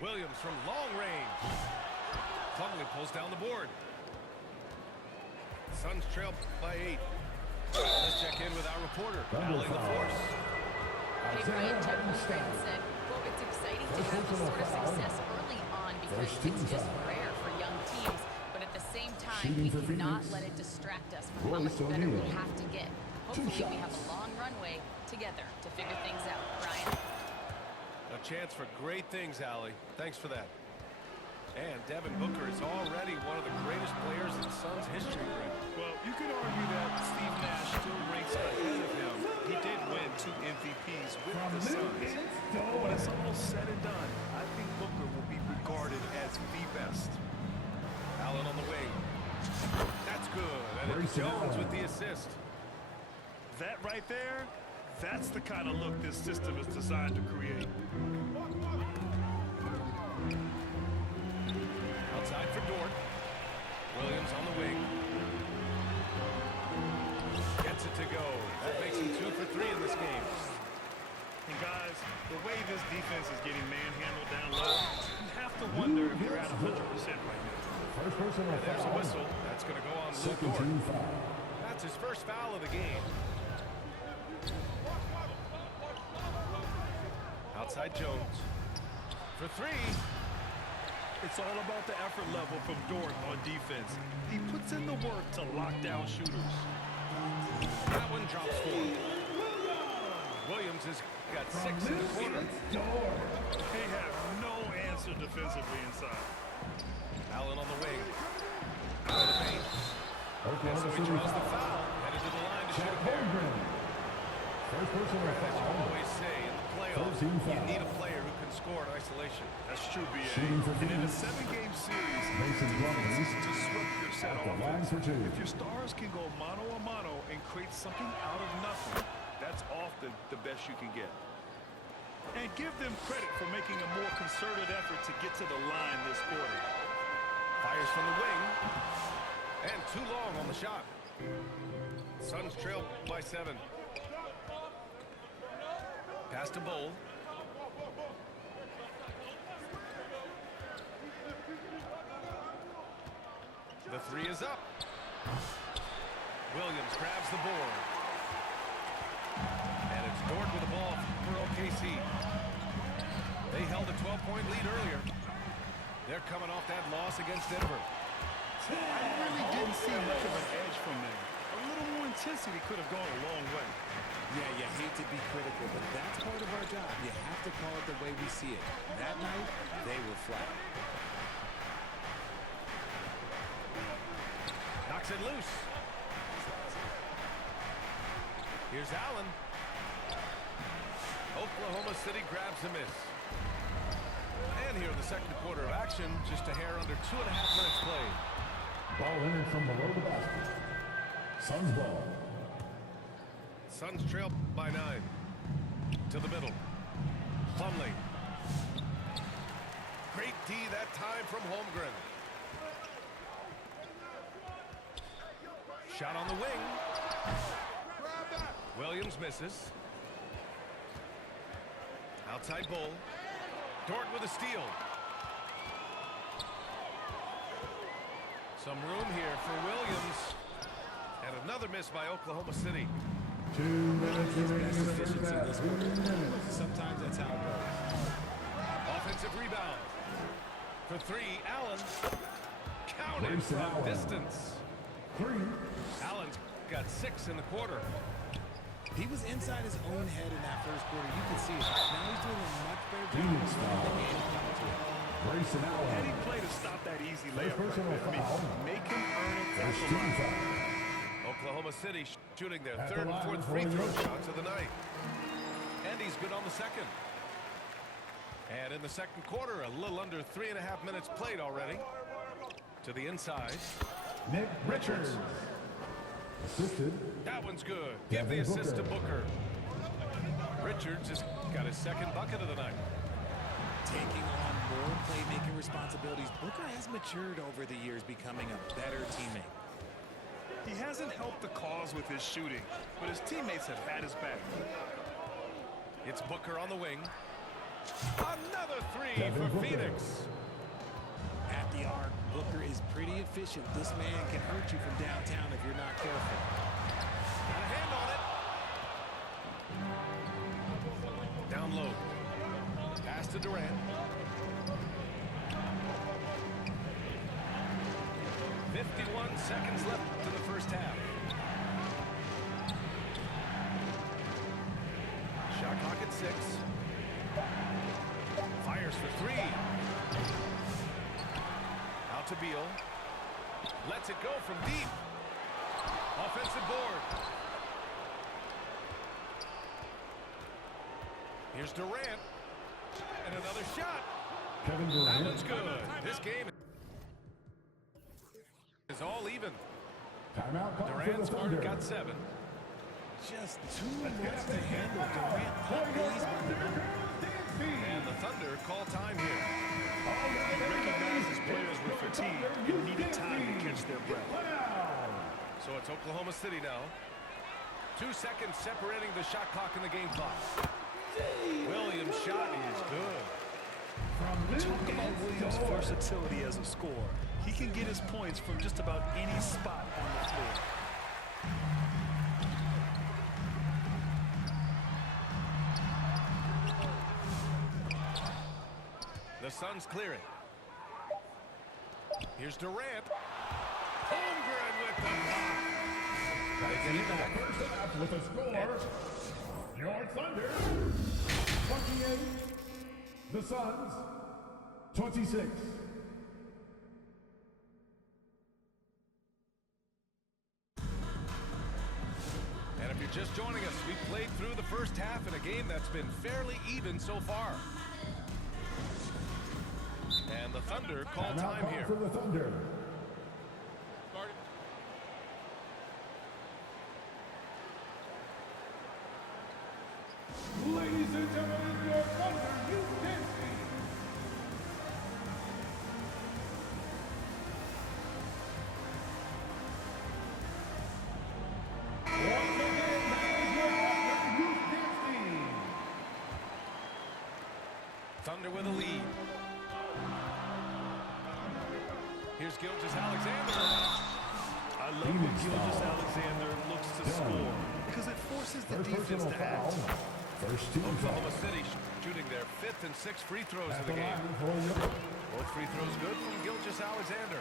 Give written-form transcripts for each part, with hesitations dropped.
Williams from long range. Plumlee pulls down the board. Suns trail by 8. Let's check in with our reporter, Allie LaForce. Hey, Brian, Chuck Holmgren said, quote, it's exciting to have this sort of success early on because it's just rare for young teams. But at the same time, we cannot let it distract us from how much better we have to get. Hopefully, we have a long runway together to figure things out. Brian? A chance for great things, Allie. Thanks for that. And Devin Booker is already one of the greatest players in Suns history, Greg. Well, you could argue that Steve Nash still ranks ahead of him. He did win 2 MVPs with the Suns. But when it's all said and done, I think Booker will be regarded as the best. Allen on the wing. That's good. And it's Jones with the assist. That right there, that's the kind of look this system is designed to create. Outside for Dort. Williams on the wing. Gets it to go. That makes him 2 for 3 in this game. And guys, the way this defense is getting manhandled down low, you have to wonder if they're at 100% right now. First personal And there's a foul. whistle. That's going to go on Lou Second Dort. team foul. That's his first foul of the game. Outside Jones. For 3. It's all about the effort level from Dort on defense. He puts in the work to lock down shooters. That one drops 4. Williams has got 6 in the quarter. They have no answer defensively inside. Allen on the wing. Out of the paint. And so he draws the foul. Headed to the line to shoot a pair. First personal As you foul. always say, in the playoffs, you need a player who can score in isolation. That's true, B.A. Shooting for And in a Phoenix. 7-game series, Mason Plumlee defense to sweep your set at the line offense. for 2. If your stars can go mano-a-mano and create something out of nothing, that's often the best you can get. And give them credit for making a more concerted effort to get to the line this quarter. Fires from the wing. And too long on the shot. Suns trail by 7. Pass to Bull. The 3 is up. Williams grabs the board. And it's Dort with the ball for OKC. They held a 12-point lead earlier. They're coming off that loss against Denver. I really didn't see much of an edge from them. A little more intensity could have gone a long way. Yeah, you hate to be critical, but that's part of our job. You have to call it the way we see it. That night, they were flat. Knocks it loose. Here's Allen. Oklahoma City grabs the miss. And here in the second quarter of action, just a hair under 2.5 minutes played. Ball entered from below the basket. Suns ball. Suns trail by 9. To the middle. Plumlee. Great D that time from Holmgren. Shot on the wing. Williams misses. Outside Bull. Dort with a steal. Some room here for Williams. And another miss by Oklahoma City. 2 minutes remaining in the first Efficiency half. this 2 quarter. minutes. Sometimes that's how it goes. Offensive rebound. For 3, Allen. Counted Grayson from Allen. distance. 3. Allen's got 6 in the quarter. He was inside his own head in that first quarter. You can see it. Now he's doing a much better job Phoenix of foul. the game coming to him. Grayson Any Allen. play to stop that easy First layup right personal there. I mean, foul. make him earn it at First the team line. foul. Oklahoma City shooting their At the 3rd and line 4th for free throw Yost. shots of the night. And he's good on the second. And in the second quarter, a little under 3.5 minutes played already. To the inside. Nick Richards. Assisted. That one's good. Give the Devin assist to Booker. Booker. Richards has got his 2nd bucket of the night. Taking on more playmaking responsibilities, Booker has matured over the years, becoming a better teammate. He hasn't helped the cause with his shooting, but his teammates have had his back. It's Booker on the wing. Another three Devin for Booker. Phoenix. At the arc, Booker is pretty efficient. This man can hurt you from downtown if you're not careful. Got a hand on it. Down low. Pass to Durant. 51 seconds left in the first half. Shot clock at 6. Fires for 3. Out to Beal. Lets it go from deep. Offensive board. Here's Durant. And another shot. Kevin That Durant. one's good. This game is all even. Timeout call for the Durant's already Thunder. got 7. Just too much to handle. Durant caught these with the number. And the Thunder call time here. He recognized his players were fatigued and needed time to catch their breath. So it's Oklahoma City now. 2 seconds separating the shot clock and the game clock. Williams' shot is good. Talk about Williams' versatility as a scorer. He can get his points from just about any spot on the floor. The Suns clearing. Here's Durant. Holmgren with the block. They get it back. First half with a score. Your Thunder 28. The Suns 26. And if you're just joining us, we played through the first half in a game that's been fairly even so far. And the Thunder call Timeout time call here. for the Thunder. Ladies and gentlemen, your Thunder Youth Dance Team. Once again, that is your Thunder Youth Dance Team. Thunder with a lead. Here's Gilgeous-Alexander. I love when Gilgeous-Alexander looks to score because it forces the First defense personal to act. foul. First team foul. Oklahoma City shooting their 5th and 6th free throws At of the the game. line for your Both free throws good from Gilgeous-Alexander.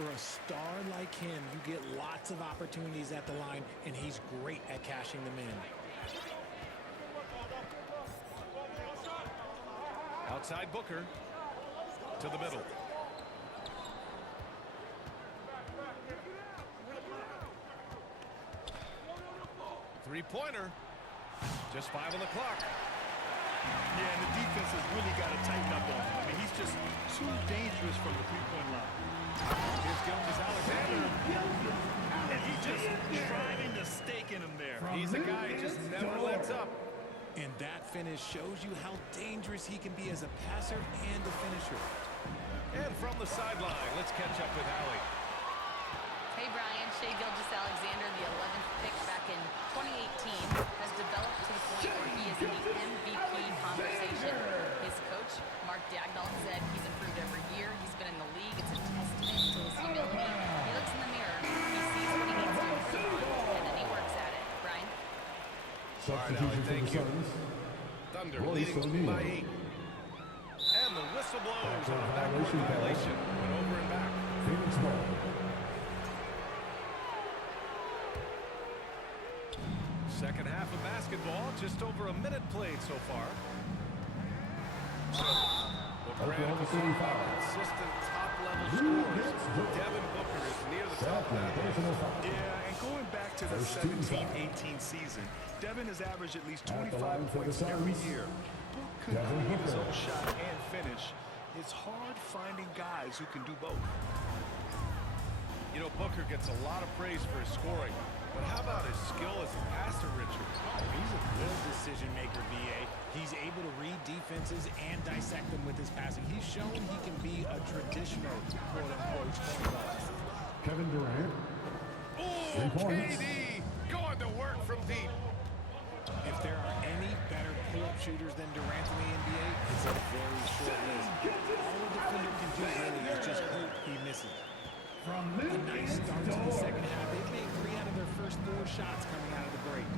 For a star like him, you get lots of opportunities at the line, and he's great at cashing them in. Outside Booker. To the middle. Three-pointer. Just 5 on the clock. Yeah, and the defense has really got to tighten up on him. I mean, he's just too dangerous from the three-point line. Here's Gilgeous-Alexander. And he just driving the stake in him there. He's a guy who just never lets up. And that finish shows you how dangerous he can be as a passer and a finisher. And from the sideline, let's catch up with Allie. Hey, Brian. Shai Gilgeous-Alexander, the 11th pick back in 2018, has developed to the point where he is in the MVP conversation. His coach, Mark Daigneault, said he's improved every year. He's been in the league. It's a testament to his humility. He looks in the mirror. He sees what he needs to improve on, and then he works at it. Brian? substitution for thank the you. Suns. Thunder Royce leading O'Neal. by 8. And the whistle blows Backcourt on a backcourt violation call. violation. Went over and back. Phoenix ball. Second half of basketball, just over a minute played so far. Well, Oklahoma City foul. consistent top-level Who scores. gets Booker? Devin Booker is near the top of Second that. personal foul. Yeah, and going back to the First team foul. 17-18 season, Devin has averaged at least At the 25 line for the points every Suns. year. Book could Devin create his Booker. own shot and finish. It's hard finding guys who can do both. You know, Booker gets a lot of praise for his scoring. But how about his skill as a passer, Richard? He's a good decision maker, B.A. He's able to read defenses and dissect them with his passing. He's shown he can be a traditional, quote-unquote, point guard. Kevin Durant. Oh, 3 points. KD going to work from deep. If there are any better pull-up shooters than Durant in the NBA? It's a very short list. All a defender can do really is just hope he misses. From A nice start to the Door. second half. They've made 3 out of their first 4 shots coming out of the break.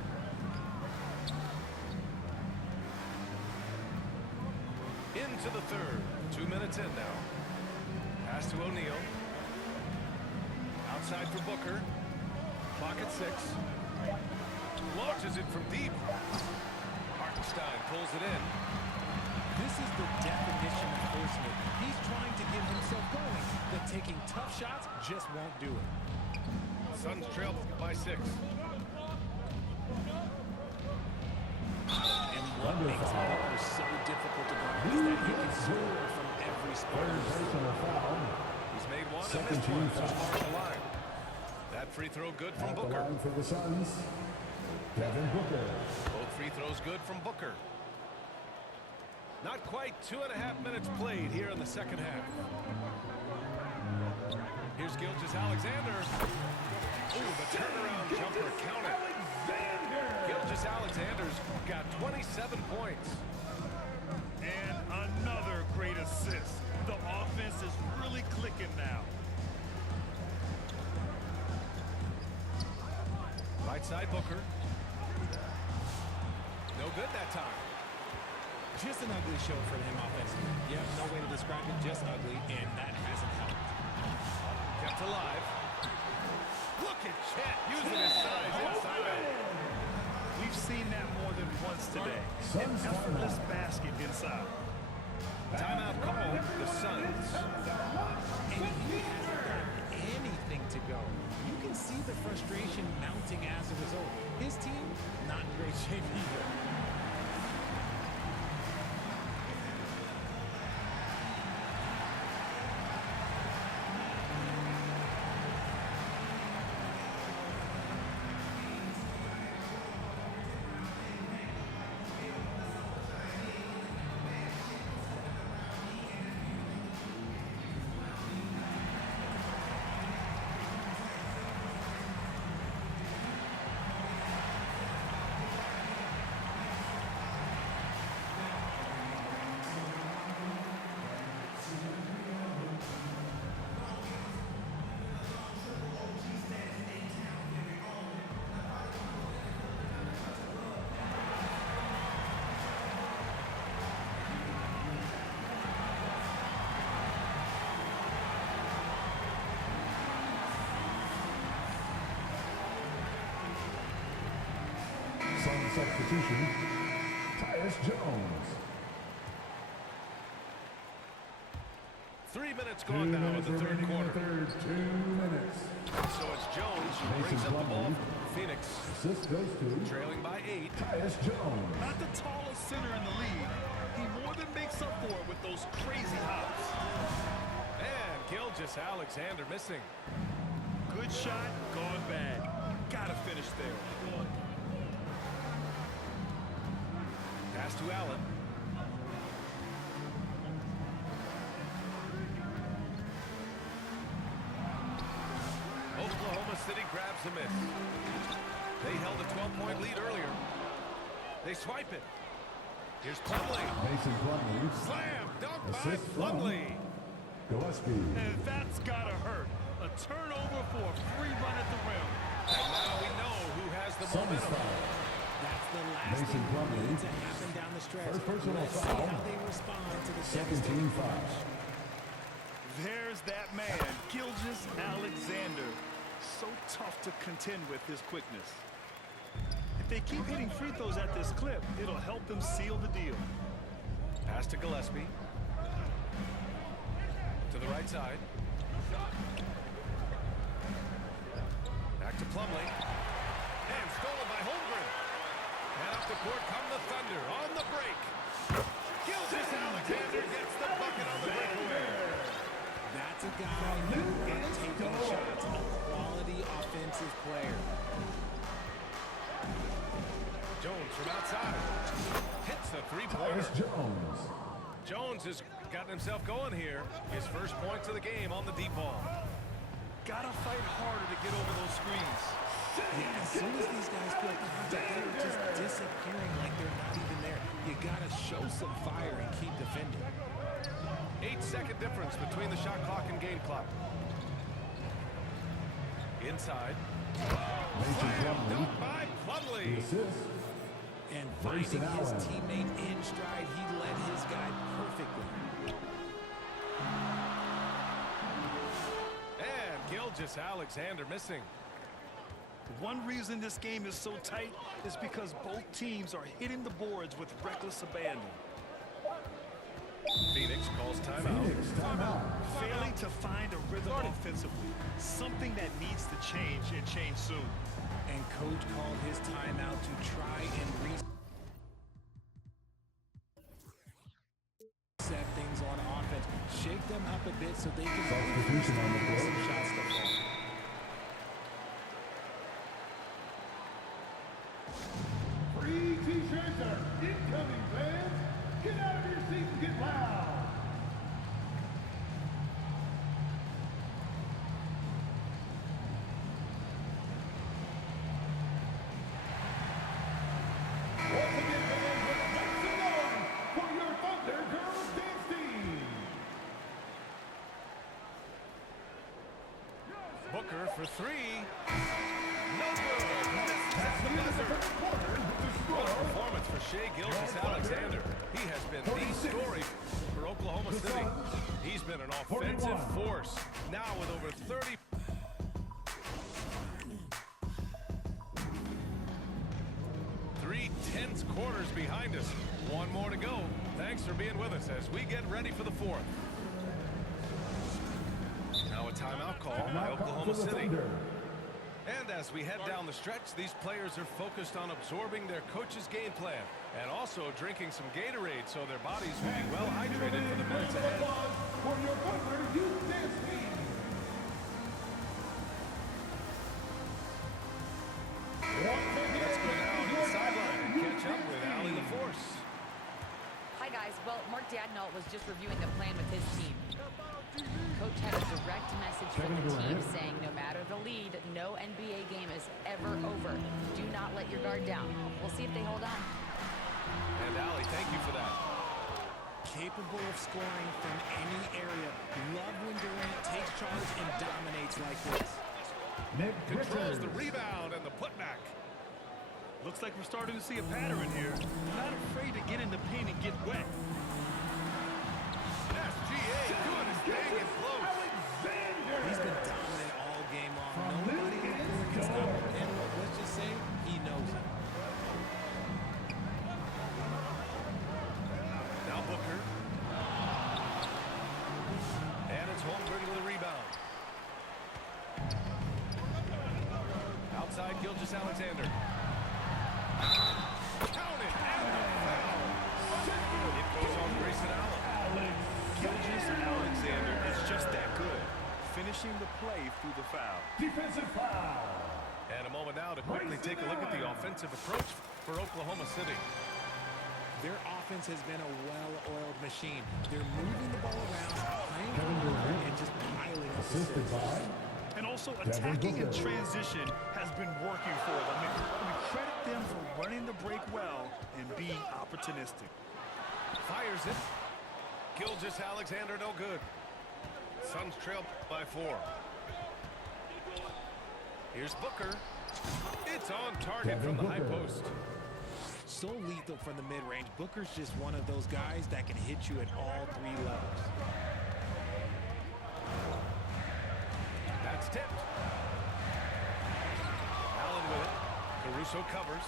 Into the third. 2 minutes in now. Pass to O'Neal. Outside for Booker. Clock at 6. Launches it from deep. Hartenstein pulls it in. This is the definition of forcing it. He's trying to get himself going, but taking tough shots just won't do it. Suns trail by 6. And what makes Booker so difficult to guard is that he can score from every spot. Third personal foul. He's made one and Second missed team one. Just foul. mark the line. That free throw good from At the Booker. line for the Suns, Devin Booker. Both free throws good from Booker. Not quite 2.5 minutes played here in the second half. Here's Gilgeous-Alexander. Ooh, the turnaround jumper counted. Gilgeous-Alexander's got 27 points. And another great assist. The offense is really clicking now. Right side Booker. No good that time. Just an ugly show for him offensively. Yeah, no way to describe it, just ugly, and that hasn't helped. Kept alive. Look at Chet using his size inside. We've seen that more than once today. An Suns effortless timeout. basket inside. Timeout called the Suns. And he hasn't done anything to go. You can see the frustration mounting as a result. His team, not in great shape either. Sun substitution, Tyus Jones. 3 minutes 2 gone now in minutes the third remaining in the quarter. third. 2 minutes. So it's Jones who Mason brings up the ball Plumlee. for Phoenix. Assist goes to Trailing by 8. Tyus Jones. Not the tallest center in the league. He more than makes up for it with those crazy hops. And Gilgeous-Alexander missing. Good shot, gone bad. Gotta finish there. Pass to Allen. Oklahoma City grabs a miss. They held a 12-point lead earlier. They swipe it. Here's Plumlee. Mason Plumlee. Slam dunk by Assist from Plumlee. Gillespie. And that's gotta hurt. A turnover for a free run at the rim. And now we know who has the Suns momentum. foul. That's the last Mason thing that Plumlee. needs to happen down the stretch. First personal Let's see foul. how they respond to the Second devastating team foul. There's that man, Gilgeous-Alexander. So tough to contend with his quickness. If they keep hitting free throws at this clip, it'll help them seal the deal. Pass to Gillespie. To the right side. Back to Plumlee. And stolen by Holmgren. And up the court come the Thunder on the break. Gilgeous-Alexander gets the bucket on the breakaway. That's a guy who is taking shots, a quality offensive player. Jones from outside. Hits the three-pointer. Tyus Jones. Jones has gotten himself going here. His first points of the game on the deep ball. Gotta fight harder to get over those screens. Yeah, as soon as these guys feel contact, they're just disappearing like they're not even there. You got to show some fire and keep defending. 8-second difference between the shot clock and game clock. Inside. Slam dunk by Plumlee. The assist. And finding Grayson his Allen. teammate in stride, he led his guy perfectly. And Gilgeous-Alexander missing. One reason this game is so tight is because both teams are hitting the boards with reckless abandon. Phoenix calls timeout. Phoenix timeout. Failing to find a rhythm offensively, something that needs to change and change soon. And coach called his timeout to try and reset things on offense. Shake them up a bit so they can Substitution on the some floor. shots to fall. Free t-shirts are incoming, fans. Get out of your seat and get loud. Once again, fans, let's make some noise for your Thunder Girls dance team. Booker for three. No good. Misses at the buzzer. What a performance for Shai Gilgeous-Alexander. He has been the story for Oklahoma City. He's been an offensive force. Now with over 30. Three tense quarters behind us. One more to go. Thanks for being with us as we get ready for the fourth. Now a timeout call by Oklahoma City. And as we head down the stretch, these players are focused on absorbing their coach's game plan and also drinking some Gatorade so their bodies will be well hydrated for the minutes ahead. For your Thunder Youth Dance Team. Let's go down to the sideline and catch up with Allie LaForce. Hi, guys. Well, Mark Dadnault was just reviewing the plan with his team. Coach had a direct message from the team saying no matter the lead, no NBA game is ever over. Do not let your guard down. We'll see if they hold on. And Allie, thank you for that. Capable of scoring from any area. Love when Durant takes charge and dominates like this. Nick Controls Richards. the rebound and the putback. Looks like we're starting to see a pattern here. Not afraid to get in the paint and get wet. SGA doing his thing and close. He's been dominant all game long. Nobody in the court can stop him. And let's just say he knows it. Now Booker. And it's Holmgren with a rebound. Outside Gilgeous-Alexander. Count it and the foul. It goes on Grayson Allen. Gilgeous-Alexander is just that good, finishing the play through the foul. Defensive foul. And a moment now to quickly take a look at the offensive approach for Oklahoma City. Their offense has been a well-oiled machine. They're moving the ball around, playing Kevin hard, Durant. and just piling up Assisted assists. by And also Devin attacking in Booker. transition has been working for them. We credit them for running the break well and being opportunistic. Fires it. Gilgeous-Alexander no good. Suns trail by 4. Here's Booker. It's on target Devin from the high Booker. post. So lethal from the mid-range. Booker's just one of those guys that can hit you at all 3 levels. That's tipped. Allen with it. Caruso covers.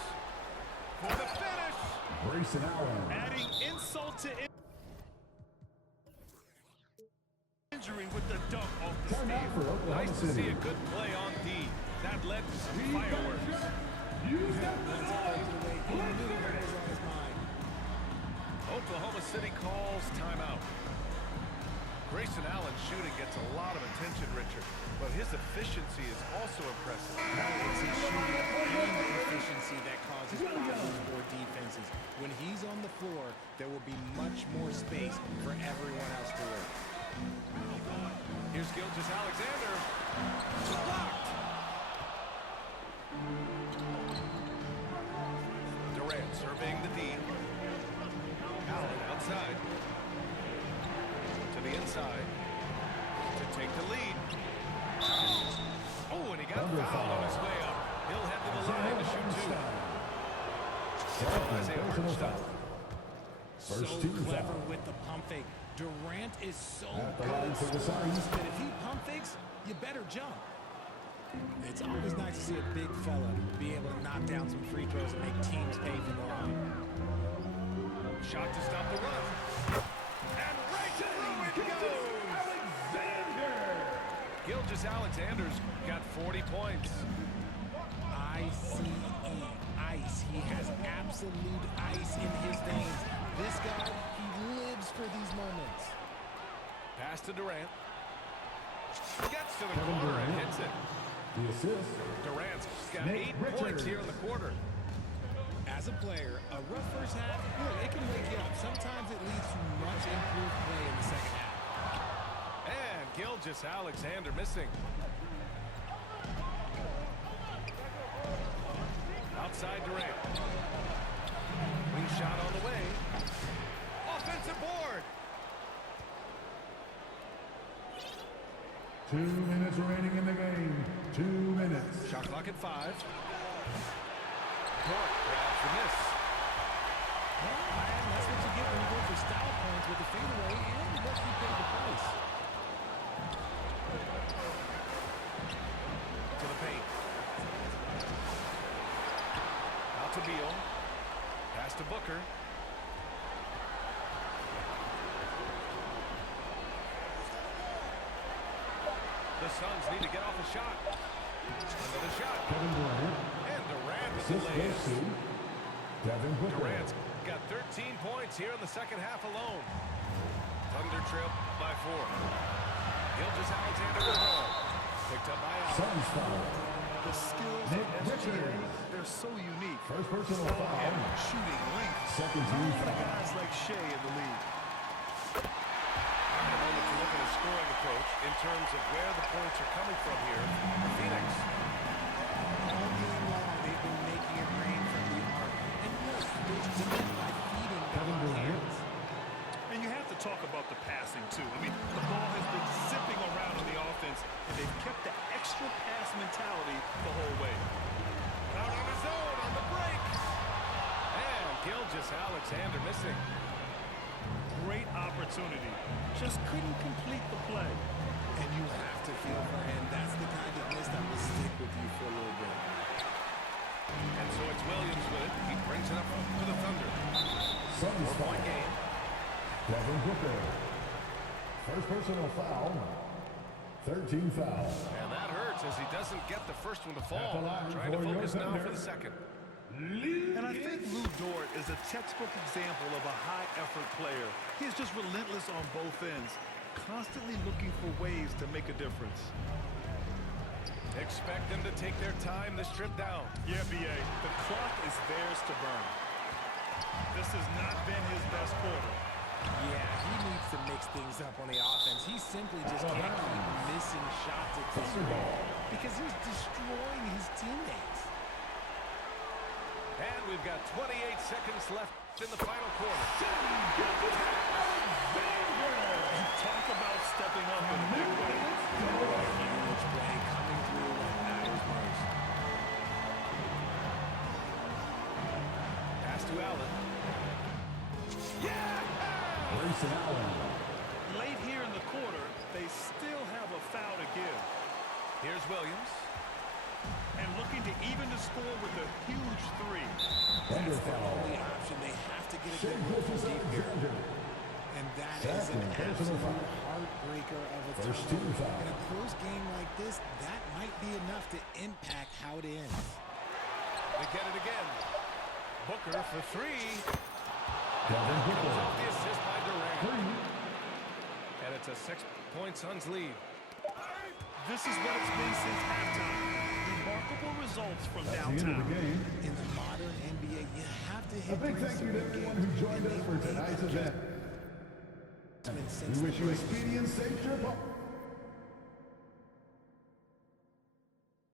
For the finish. Grayson Allen. Adding insult to injury with the dunk off the Timeout steal. for Oklahoma Nice to see City. a good play on D. That led to some fireworks. Use that Once it goes away, he knew what was on his mind. Oklahoma City calls timeout. Grayson Allen's shooting gets a lot of attention, Richard, but his efficiency is also impressive. It's his shooting and efficiency that causes problems for defenses. When he's on the floor, there will be much more space for everyone else to work. Here's Gilgeous-Alexander. Blocked. surveying the D. Allen outside. To the inside. To take the lead. Oh, and he got fouled on his way up. He'll head to the line to shoot two. Isaiah Hartenstein. So clever with the pump fake. Durant is so good at scores that if he pump fakes, you better jump. It's always nice to see a big fella be able to knock down some free throws and make teams pay for the line. Shot to stop the run. And right through it goes. Alexander! Gilgeous-Alexander's got 40 points. ICE, ice. He has absolute ice in his veins. This guy, he lives for these moments. Pass to Durant. Gets to the corner and hits it. The assist. Durant's got Nick 8 points Richards. here in the quarter. As a player, a rough first half, look, it can wake you up. Sometimes it leads to much improved play in the second half. And Gilgeous-Alexander missing. Outside Durant. Wing shot on the way. Offensive board. 2 minutes remaining in the game. 2 minutes. Shot clock at 5. Dort grabs the miss. And that's what you get when you go for style points with the fadeaway and what you paid the price. To the paint. Out to Beal. Pass to Booker. The Suns need to get off a shot. Another shot. Kevin Durant. And Durant with the Assist goes layup. to Devin Booker. Durant's got 13 points here in the second half alone. Thunder trail by 4. Gilgeous-Alexander with the ball. Picked up by Allen. Suns foul. The skills Nick of SGA, Richards. they're so unique. First personal Ball foul. handling, shooting, length. Second Not team a lot of foul. guys like Shea in the league. A moment to look at his scoring approach in terms of where the points are coming from here for Phoenix. All game long, they've been making it rain from the arc. And look, they've done it by feeding the Kevin hot Durant. hands. And you have to talk about the passing, too. I mean, the ball has been zipping around in the offense, and they've kept the extra pass mentality the whole way. Out on his own on the break. And Gilgeous-Alexander missing. Great opportunity. Just couldn't complete the play. And you have to feel for him. That's the kind of miss that will stick with you for a little bit. And so it's Williams with it. He brings it up to the Thunder. Suns 4-point foul. game. Devin Booker. First personal foul. 13 foul. And that hurts as he doesn't get the first one to At fall. the line Trying to for your focus now Thunder. for the second. And I think Lou Dort is a textbook example of a high-effort player. He is just relentless on both ends, constantly looking for ways to make a difference. Expect them to take their time this trip down. Yeah, B.A., the clock is theirs to burn. This has not been his best quarter. Yeah, he needs to mix things up on the offense. He simply just can't keep missing shots at this rate because he's destroying his teammates. And we've got 28 seconds left in the final quarter. And talk about stepping up in a big way. Huge play coming through when it matters most. Pass to Allen. Grayson Allen. Late here in the quarter, they still have a foul to give. Here's Williams. And looking to even the score with a huge 3. Thunder That's their foul. only option. They have to get a Shea good look from deep here. Gilgeous-Alexander. And that is an Second personal absolute foul. heartbreaker of a First turnover. team foul. In a close game like this, that might be enough to impact how it ends. They get it again. Booker for 3. Devin Comes Booker. off the assist by Durant. 3. And it's a 6-point Suns lead. This is what it's been since halftime. Remarkable results from That's the end of downtown. the game. In the modern NBA, you have to A hit big thank you to everyone who joined us for tonight's event. We wish you a speedy and safe trip home.